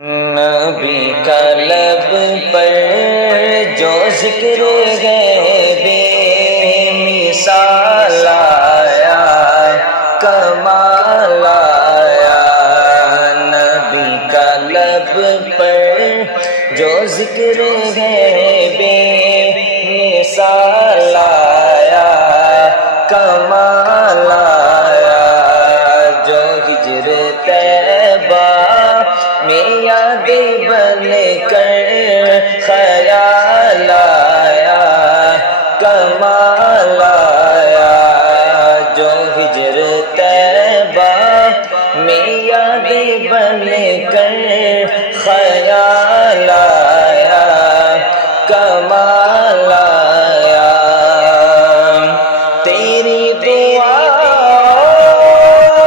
نبی کا لب پر جو ذکر ہے بے مثال آیا، کمال آیا۔ نبی کا لب پر جو ذکر ہے بے مثال آیا، کمال آیا۔ جو ہجر طیبہ میں یاد بن کر خیال آیا، کمال آیا۔ جو ہجر طیبہ میں یاد بن کر خیال آیا، کمال آیا۔ تیری دعا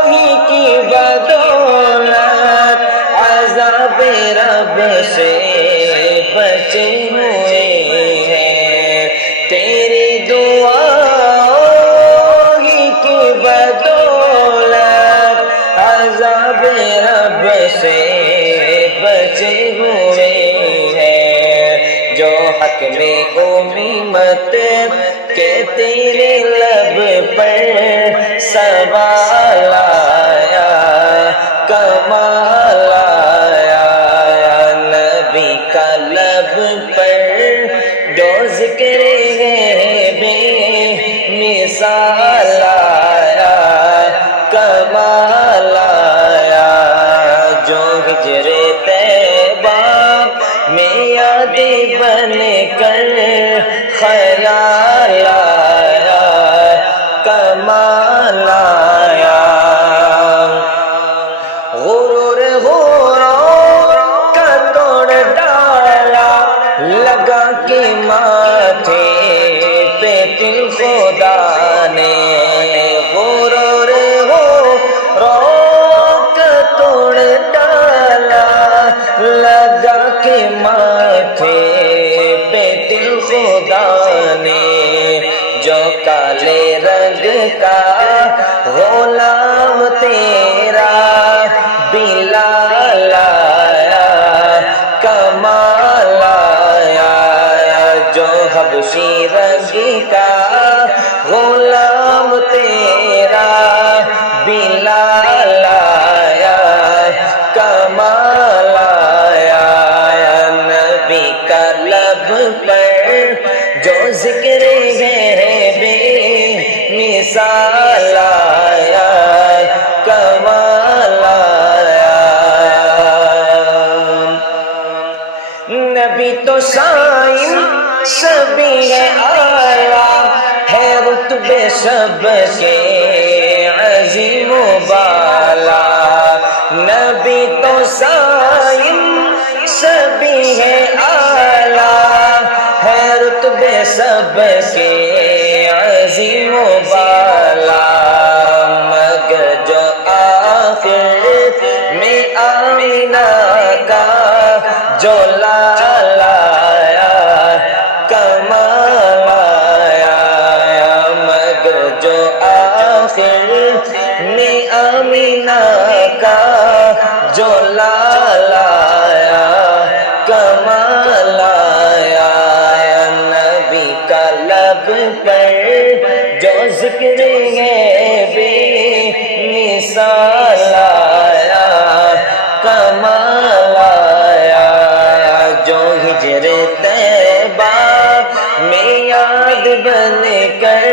ہی کی بدولت عذاب رب سے بچے ہوئے ہیں، تیری دعا ہی کی بدولت عذاب رب سے بچے ہوئے ہیں۔ جو حق میں امیمت کہ تیرے لب پر سوال آیا، کمال آیا۔ نبی کا لب پر جو ذکر ہے بے مثال آیا، کمال آیا۔ جو ہجر طیبہ میں یاد بن کر خیال آیا، کمال آیا۔ غرور کا توڑ ڈالا لگا کے ماتھے پہ تل خدا نے، غرور کا توڑ ڈالا لگا کے ماتھے پہ تل خدا نے۔ جو کالے رنگ کا غلام تیرا بلال آیا، کمال آیا۔ جو حبشی رنگ کا غلام تیرا بلال آیا، کمال آیا۔ نبی کا لب پر جو ذکر ہے بے مثال آیا، کمال آیا۔ نبی تو سائن سبھی ہے آیا، ہے رتبے سب کے عظیم و بالا۔ نبی تو سائن سبھی ہے آیا، ہے رتبے سب کے عظیم و بالا۔ مگر جو آخر میں آمینہ کا جو لال آیا، کمال آیا۔ مگر جو آخر میں آمینہ کا جو لال آیا، کمال آیا۔ نبی کا لب پر جو ذکر ہے بے مثال آیا، کمال آیا۔ جو ہجر طیبہ میں یاد بن کر